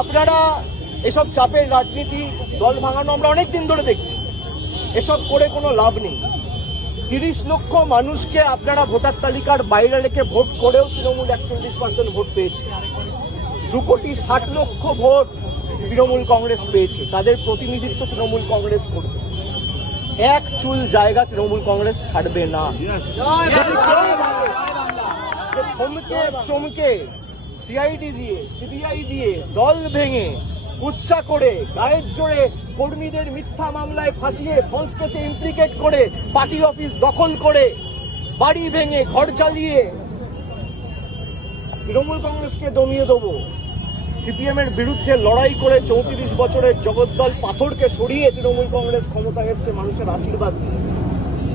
আপনারা এসব চাপের রাজনীতি, দল ভাঙানো আমরা অনেক দিন ধরে দেখছি। এসব করে কোনো লাভ নেই। 30 লক্ষ মানুষকে আপনারা ভোটার তালিকার বাইরে রেখে ভোট করেও তৃণমূল 41% ভোট পেয়েছে। 2,60,00,000 ভোট তৃণমূল কংগ্রেস পেয়েছে। তাদের প্রতিনিধিত্ব তৃণমূল কংগ্রেস করবে। এক চুল জায়গা তৃণমূল কংগ্রেস ছাড়বে না। থমকে চমকে সিআইডি দিয়ে, সিবিআই দিয়ে, দল ভেঙে, উৎসাহ করে, গায়ের জোরে কর্মীদের মিথ্যা মামলায় ফাঁসিয়ে, ফলস কেসে ইমপ্লিকেট করে, পার্টি অফিস দখল করে, বাড়ি ভেঙে, ঘর জ্বালিয়ে তৃণমূল কংগ্রেসকে দমিয়ে দেবো। সিপিএম এর বিরুদ্ধে লড়াই করে 34 বছরের জগদ্দল পাথরকে সরিয়ে তৃণমূল কংগ্রেস ক্ষমতায় এসছে মানুষের আশীর্বাদ।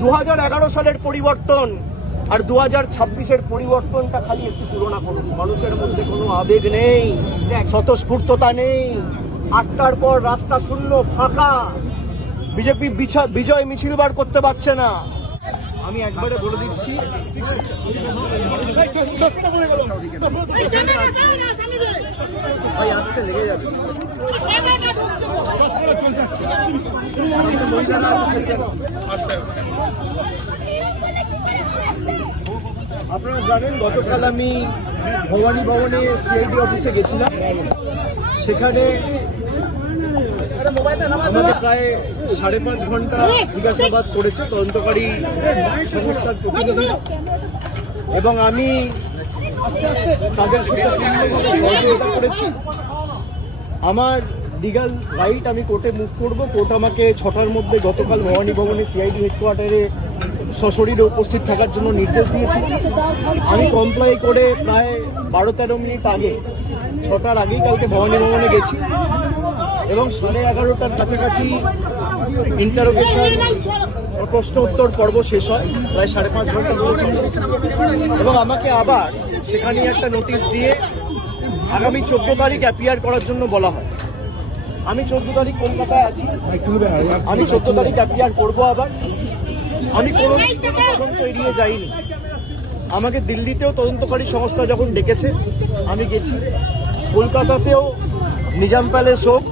2011 সালের পরিবর্তন আর 2026-এর পরিবর্তনটা খালি একটু তুলনা করুন। মানুষের মধ্যে কোনো আবেগ নেই, স্বতঃস্ফূর্ততা নেই। 8টার পর রাস্তা শূন্য, ফাঁকা। বিজেপি বিজয় মিছিল বার করতে পারছে না। আমি একবারে বলে দিচ্ছি, ভাই আসতে লেগে যাবে। আপনারা জানেন গতকাল আমি ভবানী ভবনে সিআইডি অফিসে গেছিলাম। সেখানে আমাকে প্রায় 5.5 ঘন্টা জিজ্ঞাসাবাদ করেছে তদন্তকারী সংস্থার প্রতিনিধি, এবং আমি তাদের সাথে সহযোগিতা করেছি। আমার লিগাল রাইট, আমি কোর্টে মুভ করবো। কোর্ট আমাকে 6টার মধ্যে গতকাল ভবানী ভবনে সিআইডি হেডকোয়ার্টারে সশরীরে উপস্থিত থাকার জন্য নির্দেশ দিয়েছি। আমি কমপ্লাই করে প্রায় 12-13 মিনিট আগে, 6টার আগেই কালকে ভবানী ভবনে গেছি, এবং 11:30টার কাছাকাছি ইন্টারোগেশন প্রশ্ন উত্তর পর্ব শেষ হয়। প্রায় 5.5 ঘন্টা ধরে, এবং আমাকে আবার সেখানে একটা নোটিশ দিয়ে আগামী 14 তারিখ অ্যাপিয়ার করার জন্য বলা হয়। আমি 14 তারিখ কলকাতায় আছি। আমি 14 তারিখ অ্যাপিয়ার করবো আবার। আমি কোনো তদন্ত এড়িয়ে যাইনি। আমাকে দিল্লিতেও তদন্তকারী সংস্থা যখন ডেকেছে আমি গেছি। কলকাতাতেও নিজাম প্যালেস হোক,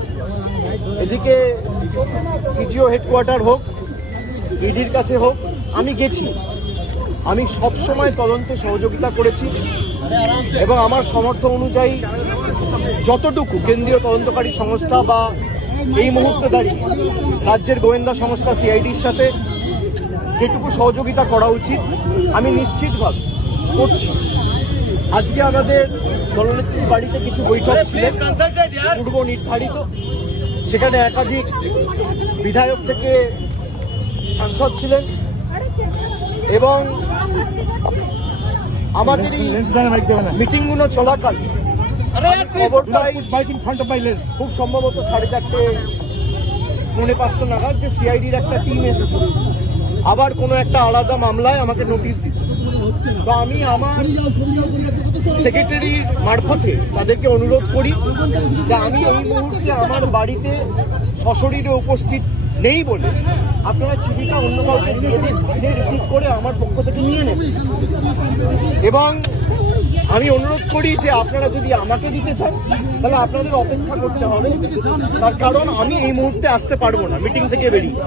এদিকে সিজিও হেডকোয়ার্টার হোক, ইডির কাছে হোক, আমি গেছি। আমি সবসময় তদন্তে সহযোগিতা করেছি, এবং আমার সামর্থ্য অনুযায়ী যতটুকু কেন্দ্রীয় তদন্তকারী সংস্থা বা এই মুহূর্তে দাঁড়িয়ে রাজ্যের গোয়েন্দা সংস্থা সিআইডির সাথে যেটুকু সহযোগিতা করা উচিত আমি নিশ্চিতভাবে করছি। আজকে আমাদের দলনেত্রীর বাড়িতে কিছু বৈঠক ছিলেন পূর্ব নির্ধারিত। সেখানে একাধিক বিধায়ক থেকে সাংসদ ছিলেন, এবং আমাদের এই মিটিংগুলো চলাকালীন খুব সম্ভবত 4:30 নাগাদ যে সিআইডির একটা টিম এসেছিল আবার কোনো একটা আলাদা মামলায় আমাকে নোটিশ দিতে। তো আমি আমার সেক্রেটারির মারফতে তাদেরকে অনুরোধ করি যে আমি এই মুহূর্তে আমার বাড়িতে সশরীরে উপস্থিত নেই বলে আপনারা চিঠিটা অন্য কাউকে দিয়ে দিন, সে রিসিভ করে আমার পক্ষ থেকে নিয়ে নেবেন। এবং আমি অনুরোধ করি যে আপনারা যদি আমাকে দিতে চান তাহলে আপনাদের অপেক্ষা করতে হবে, তার কারণ আমি এই মুহূর্তে আসতে পারবো না মিটিং থেকে বেরিয়ে।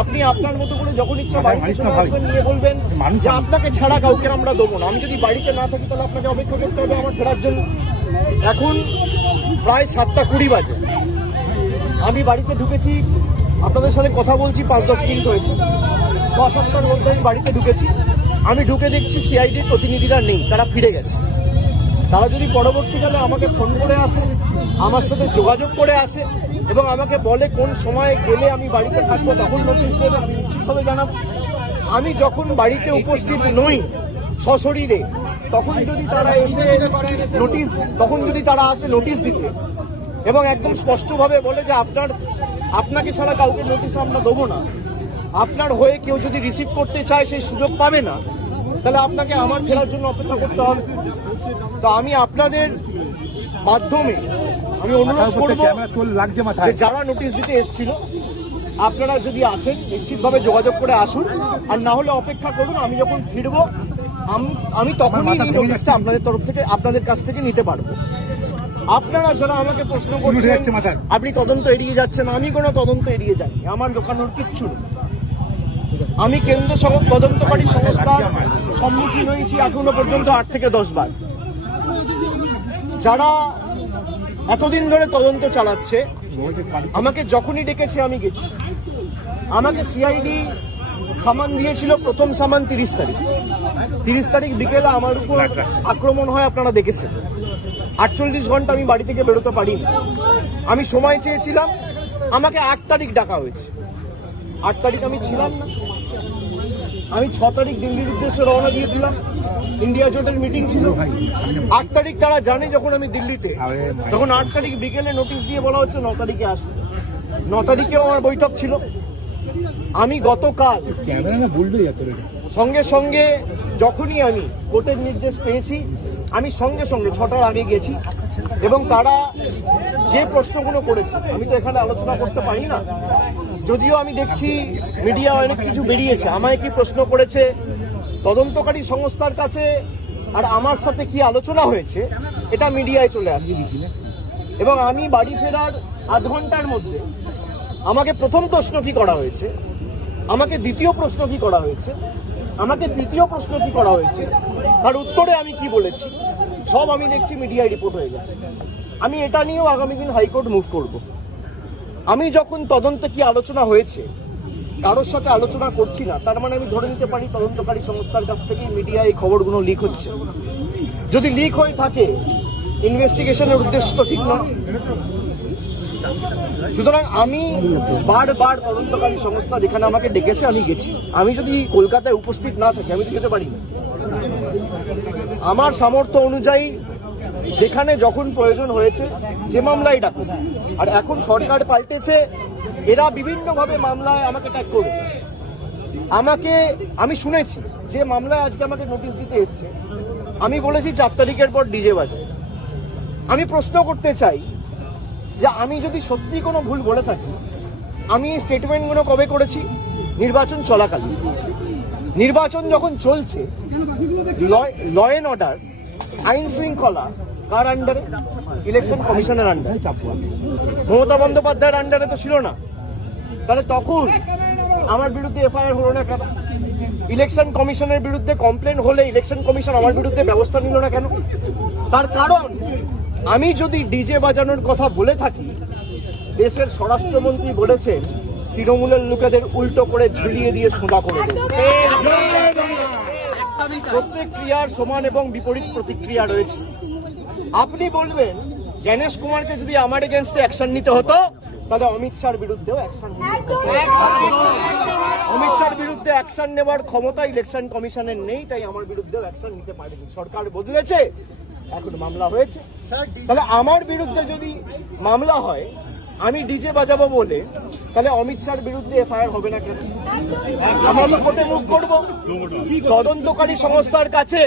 আপনি আপনার মতো করে যখন ইচ্ছা বাড়িতে নিয়ে বলবেন যে আপনাকে ছাড়া কাউকে আমরা দেবো না। আমি যদি বাড়িতে না থাকি তাহলে আপনাকে অপেক্ষা করতে হবে আমার ফেরার জন্য। এখন প্রায় 7:20 বাজে। আমি বাড়িতে ঢুকেছি, আপনাদের সাথে কথা বলছি 5-10 মিনিট হয়েছে। 6-7টার মধ্যে আমি বাড়িতে ঢুকেছি। আমি ঢুকে দেখছি সিআইডির প্রতিনিধিরা নেই, তারা ফিরে গেছে। তারা যদি পরবর্তীকালে আমাকে ফোন করে আসে, আমার সাথে যোগাযোগ করে আসে, এবং আমাকে বলে কোন সময়ে গেলে আমি বাড়িতে থাকবো, তখন নোটিশ দেবে, আমি নিশ্চিতভাবে জানাবো। আমি যখন বাড়িতে উপস্থিত নই সশরীরে, তখন যদি তারা এসে নোটিশ, তখন যদি তারা আসে নোটিশ দিতে, এবং একদম স্পষ্টভাবে বলে যে আপনাকে ছাড়া কাউকে নোটিশ আমরা দেবো না, আপনার হয়ে কেউ যদি রিসিভ করতে চায় সেই সুযোগ পাবে না, তাহলে আপনাকে আমার ফেরার জন্য অপেক্ষা করতে হবে। তো আমি আপনাদের মাধ্যমে আমি অনুরোধ করবো যে যারা নোটিশ দিতে এসেছিল আপনারা যদি আসেন নিশ্চিতভাবে যোগাযোগ করে আসুন, আর না হলে অপেক্ষা করুন। আমি যখন ফিরবো আমি তখনই নোটিশটা আপনাদের তরফ থেকে, আপনাদের কাছ থেকে নিতে পারবো। আপনারা যারা আমাকে প্রশ্ন করছেন আপনি তদন্ত এড়িয়ে যাচ্ছেন, আমি কোনো তদন্ত এড়িয়ে যাই, আমার লুকানোর কিচ্ছু নেই। আমি কেন্দ্র তদন্তকারী সংস্থার সম্মুখীন হয়েছি এখনো পর্যন্ত 8 থেকে 10 বার। যারা এতদিন ধরে তদন্ত চালাচ্ছে আমাকে যখনই ডেকেছে আমি গেছি। আমাকে সিআইডি সামান দিয়েছিল, প্রথম সামান 30 তারিখ বিকেলে আমার উপর আক্রমণ হয়, আপনারা দেখেছেন। 48 ঘন্টা আমি বাড়ি থেকে বেরোতে পারিনি। আমি সময় চেয়েছিলাম, আমাকে 8 তারিখ ডাকা হয়েছে। 8 তারিখ আমি ছিলাম না। আমি 6 তারিখ দিল্লির উদ্দেশ্যে রওনা দিয়েছিলাম, ইন্ডিয়া জোটের মিটিং ছিল। 8 তারিখ তারা জানে যখন আমি দিল্লিতে, তখন 8 তারিখ বিকেলে নোটিশ দিয়ে বলা হচ্ছে 9 তারিখে আসুন। 9 তারিখেও আমার বৈঠক ছিল। আমি গতকাল সঙ্গে সঙ্গে যখনই আমি কোর্টের নির্দেশ পেয়েছি আমি সঙ্গে সঙ্গে 6টার আগে গেছি, এবং তারা যে প্রশ্নগুলো করেছে আমি তো এখানে আলোচনা করতে পারি না, যদিও আমি দেখছি মিডিয়া অনেক কিছু বেরিয়েছে। আমায় কি প্রশ্ন করেছে, তদন্তকারী সংস্থার কাছে আর আমার সাথে কি আলোচনা হয়েছে, এটা মিডিয়ায় চলে আসছে। এবং আমি বাড়ি ফেরার আধ ঘন্টার মধ্যে আমাকে প্রথম প্রশ্ন কি করা হয়েছে, আমাকে দ্বিতীয় প্রশ্ন কি করা হয়েছে, আমাকে তৃতীয় প্রশ্ন কি করা হয়েছে, আর উত্তরে আমি কি বলেছি, সব আমি দেখছি মিডিয়ায় রিপোর্ট হয়ে গেছে। আমি এটা নিয়েও আগামী দিন হাইকোর্ট মুভ করব। আমি যখন তদন্তে কি আলোচনা হয়েছে কারোর সাথে আলোচনা করছি না, তার মানে আমি ধরে নিতে পারি তদন্তকারী সংস্থার কাছ থেকে মিডিয়ায় এই খবরগুলো লিক হচ্ছে। যদি লিক হয়ে থাকে ইনভেস্টিগেশনের উদ্দেশ্য তো ঠিক নয়। সুতরাং আমি বারবার তদন্তকারী সংস্থা যেখানে আমাকে ডেকেছে আমি গেছি। আমি যদি কলকাতায় উপস্থিত না থাকি আমি তো যেতে পারি না। আমার সামর্থ্য অনুযায়ী যেখানে যখন প্রয়োজন হয়েছে যে মামলায় ডাকুন। আর এখন সরকার পাল্টেছে, এরা বিভিন্নভাবে মামলায় আমাকে ট্যাগ করবে। আমি শুনেছি যে মামলায় আজকে আমাকে নোটিশ দিতে এসছে, আমি বলেছি 4 তারিখের পর ডিজে বাজে। আমি প্রশ্ন করতে চাই যে আমি যদি সত্যি কোনো ভুল বলে থাকি, আমি এই স্টেটমেন্টগুলো কবে করেছি? নির্বাচন চলাকালীন। নির্বাচন যখন চলছে, ল অ্যান্ড অর্ডার, আইন শৃঙ্খলা কার আন্ডারে? ইলেকশন কমিশনের আন্ডারে। মমতা বন্দ্যোপাধ্যায়ের আন্ডারে তো ছিল না। তাহলে তখন আমার বিরুদ্ধে এফআইআর হলো না কেন? ইলেকশন কমিশনের বিরুদ্ধে কমপ্লেন হলে ইলেকশন কমিশন আমার বিরুদ্ধে ব্যবস্থা নিল না কেন? তার কারণ আমি যদি ডিজে বাজানোর কথা বলে থাকি, দেশের স্বরাষ্ট্রমন্ত্রী বলেছেন তৃণমূলের লোকেদের উল্টো করে ঝুলিয়ে দিয়ে সোজা করে দেবে। প্রত্যেক ক্রিয়ার সমান এবং বিপরীত প্রতিক্রিয়া রয়েছে। আপনি বলবেন জ্ঞানেশ কুমারকে যদি আমার এগেনস্টে অ্যাকশন নিতে হতো তাহলে অমিত শাহর বিরুদ্ধেও অ্যাকশন নিতে হতো। অমিত শাহর বিরুদ্ধে অ্যাকশন নেওয়ার ক্ষমতা ইলেকশন কমিশনের নেই, তাই আমার বিরুদ্ধেও অ্যাকশন নিতে পারেনি। সরকার বদলেছে, এখন মামলা হয়েছে। তাহলে আমার বিরুদ্ধে যদি মামলা হয় আমি ডিজে বাজাবো বলে, তাহলে অমিত শাহর বিরুদ্ধে এফআইআর হবে না কেন? আমরা তো কোর্টে মুভ করবো। তদন্তকারী সংস্থার কাছে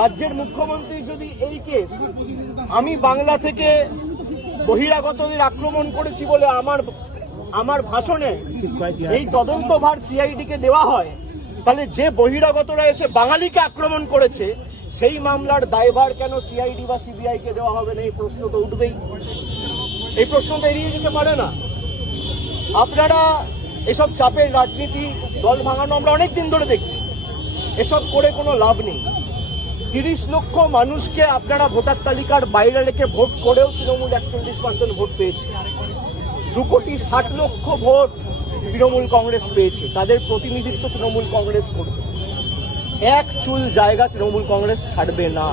রাজ্যের মুখ্যমন্ত্রী যদি এই কেস আমি বাংলা থেকে বহিরাগতদের আক্রমণ করেছি বলে আমার ভাষণে এই তদন্তভার সিআইডি কে দেওয়া হয়, তাহলে যে বহিরাগতরা এসে বাঙালিকে আক্রমণ করেছে সেই মামলার দায়ভার কেন সিআইডি বা সিবিআই কে দেওয়া হবে না? এই প্রশ্ন তো উঠবেই। এই প্রশ্ন তো এড়িয়ে যেতে পারে না। আপনারা এসব চাপের রাজনীতি, দল ভাঙানো আমরা অনেক দিন ধরে দেখছি। এসব করে কোনো লাভ নেই। 30 লক্ষ মানুষকে আপনারা ভোটার তালিকার বাইরে রেখে ভোট করেও তৃণমূল 41% ভোট পেয়েছে। 2,60,00,000 ভোট তৃণমূল কংগ্রেস পেয়েছে। তাদের প্রতিনিধিত্ব তৃণমূল কংগ্রেস করবে। এক চুল জায়গা তৃণমূল কংগ্রেস ছাড়বে না।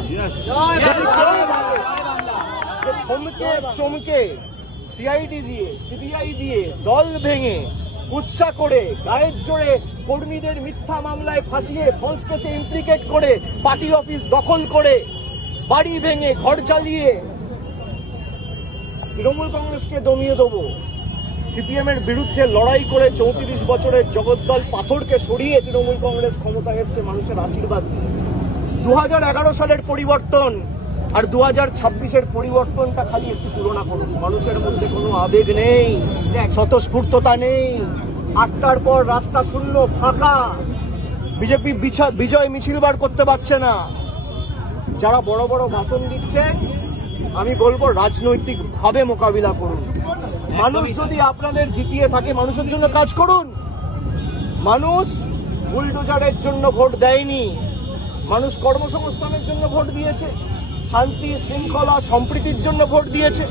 থমকে চমকে সিআইডি দিয়ে, সিবিআই দিয়ে, দল ভেঙে, উৎসাহ করে, গায়ের জোরে কর্মীদের মিথ্যা মামলায় ফাঁসিয়ে, ফলস কেসে ইমপ্লিকেট করে, পার্টি অফিস দখল করে, বাড়ি ভেঙে, ঘর জ্বালিয়ে তৃণমূল কংগ্রেসকে দমিয়ে দেবো। সিপিএম এর বিরুদ্ধে লড়াই করে 34 বছরের জগদ্দল পাথরকে সরিয়ে তৃণমূল কংগ্রেস ক্ষমতায় এসছে মানুষের আশীর্বাদ। 2011 সালের পরিবর্তন আর 2026-এর পরিবর্তনটা খালি একটু তুলনা করুন। মানুষের মধ্যে কোনো আবেগ নেই, স্বতঃস্ফূর্ততা নেই। 8টার পর রাস্তা শূন্য, ফাঁকা। বিজেপি বিজয় মিছিল বার করতে পারছে না। যারা বড় বড় ভাষণ দিচ্ছে আমি বলবো রাজনৈতিক ভাবে মোকাবিলা করুন। মানুষ যদি আপনাদের জিতিয়ে থাকে, মানুষের জন্য কাজ করুন। মানুষ বুলডোজারের জন্য ভোট দেয়নি, মানুষ কর্মসংস্থানের জন্য ভোট দিয়েছে, শান্তি শৃঙ্খলা সম্প্রীতির জন্য ভোট দিয়েছে।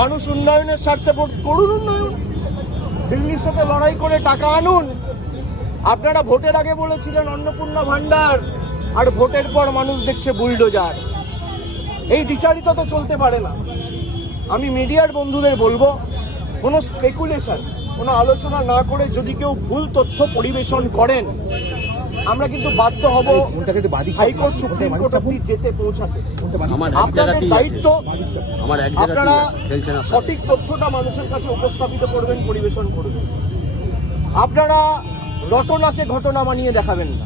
মানুষ উন্নয়নের স্বার্থে ভোট করুন। উন্নয়ন, দিল্লির সাথে লড়াই করে টাকা আনুন। আপনারা ভোটের আগে বলেছিলেন অন্নপূর্ণা ভান্ডার, আর ভোটের পর মানুষ দেখছে বুলডোজার। এই দ্বিচারিতা তো চলতে পারে না। আমি মিডিয়ার বন্ধুদের বলবো, কোনো স্পেকুলেশন, কোনো আলোচনা না করে যদি কেউ ভুল তথ্য পরিবেশন করেন, আমরা কিন্তু বাধ্য হব হাইকোর্ট সুপ্রিম কোর্ট অবধি যেতে পৌঁছাতে। আপনাদের দায়িত্ব, আপনারা সঠিক তথ্যটা মানুষের কাছে উপস্থাপিত করবেন, পরিবেশন করবেন। আপনারা রটনাকে ঘটনা বানিয়ে দেখাবেন না।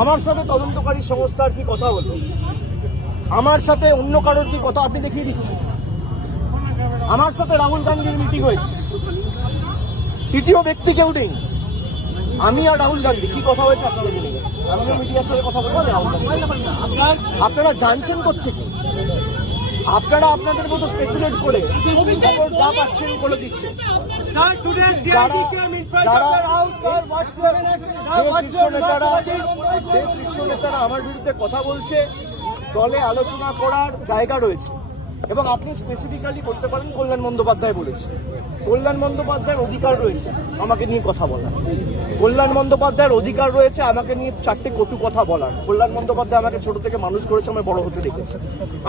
আমার সাথে তদন্তকারী সংস্থার কি কথা হলো, আমার সাথে অন্য কারোর কি কথা আপনি দেখিয়ে দিচ্ছেন। আমার সাথে রাহুল গান্ধীর মিটিং হয়েছে, তৃতীয় ব্যক্তি কেউ নেই। আমি আর রাহুল গান্ধী কি কথা হয়েছে আপনারা জেনে গেছেন। আমিও মিডিয়ার সাথে কথা বলবো। আপনারা জানছেন কোত্থেকে? আপনারা আপনাদের মতো স্পেকুলেট করে যা পাচ্ছেন বলে দিচ্ছেন। যে শীর্ষ নেতারা আমার বিরুদ্ধে কথা বলছে, দলে আলোচনা করার জায়গা রয়েছে, এবং আপনি স্পেসিফিক্যালি করতে পারেন। কল্যাণ বন্দ্যোপাধ্যায় বলেছে, কল্যাণ বন্দ্যোপাধ্যায়ের অধিকার রয়েছে আমাকে নিয়ে কথা বলার। কল্যাণ বন্দ্যোপাধ্যায়ের অধিকার রয়েছে আমাকে নিয়ে চারটে কটু কথা বলার। কল্যাণ বন্দ্যোপাধ্যায় আমাকে ছোট থেকে মানুষ করেছে, আমায় বড় হতে দেখেছে।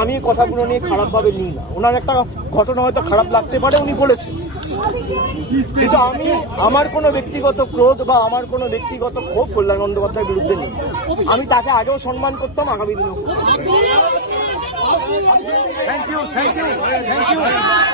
আমি এই কথাগুলো নিয়ে খারাপভাবে নিই না। ওনার একটা ঘটনা হয়তো খারাপ লাগতে পারে, উনি বলেছেন, কিন্তু আমি আমার কোনো ব্যক্তিগত ক্রোধ বা আমার কোনো ব্যক্তিগত ক্ষোভ কল্যাণ বন্দ্যোপাধ্যায়ের বিরুদ্ধে নেই। আমি তাকে আগেও সম্মান করতাম, আগামী দিনেও। Thank you.